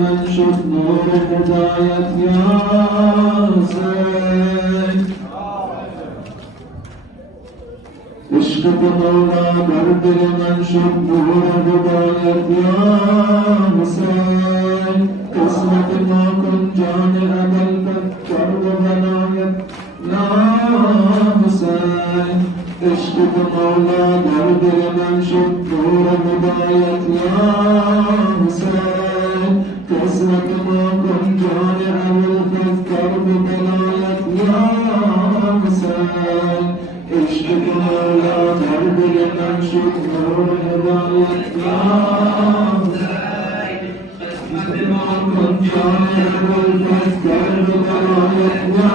شد نور هدایت یا حسین عشق به مولا در دل من شد نور هدایت یا حسین قسمت ما کن جان ابوالفضل و ولایت یا حسین عشق به مولا در دل من شد نور هدایت یا حسین قسمت ما کن جان ابوالفضل و ولایت یا حسین عشق به مولا در دل من شد نور هدایت یا حسین قسمت ما کن جان ابوالفضل و ولایت یا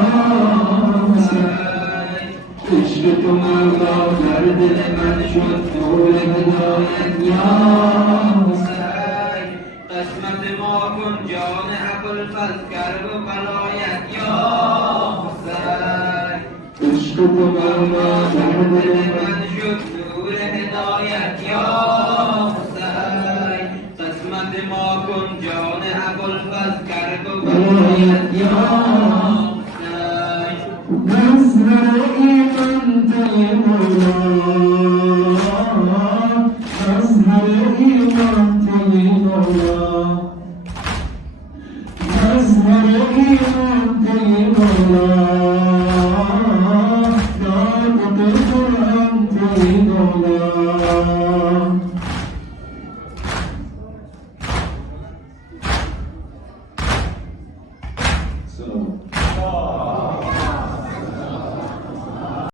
حسین عشق به مولا در دل من شد نور هدایت یا حسین قسمت ما کن جان ابوالفضل کرب و ولایت یا حسین عشق به مولا در دل من شد نور هدایت یا حسین قسمت ما کن جان ابوالفضل کرب و ولایت یا حسین نصر ایمان مولا